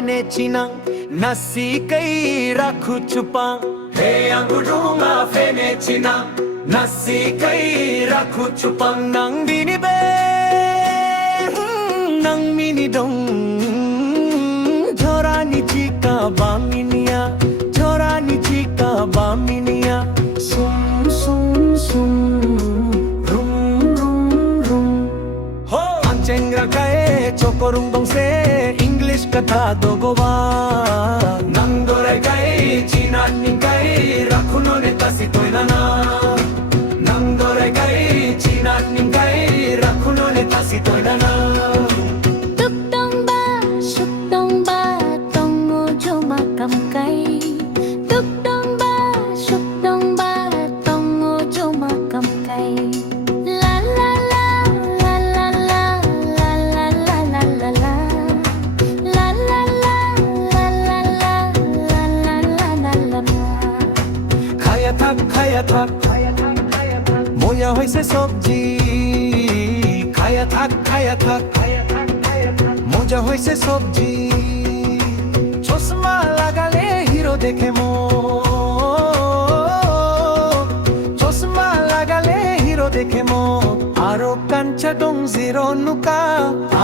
फेनेचिना नसी कई राखु छुपा हे अंगुरुमा फेनेचिना नसी कई राखु छुपा नंग बिनी बे नंग मिनी दong झोरानी चिका बामिनिया झोरानी चिका बामिनिया सुम सुम सुम rum rum rum ho ancengra kae chokorung dong se English kata dogowa nang dore kae china ning kae rakhuno ne tasi toilana nang dore kae china ning kae rakhuno ne tasi toilana খায়া থাক ময়া হইছে সবজি খায়া থাক মজা হইছে সবজি চশমা লাগালে হিরো দেখে মো চশমা লাগালে হিরো দেখে মো আরো কাঞ্চা ডং জিরো নুকা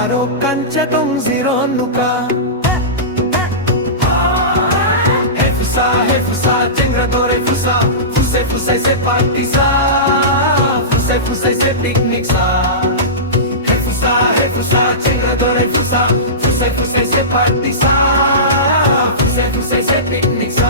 আরো কাঞ্চা ডং জিরো নুকা Fusa, tengradore fusa Fusa se partiza Fusa se picnic sa Fusa, tengradore fusa Fusa se partiza Fusa se picnic sa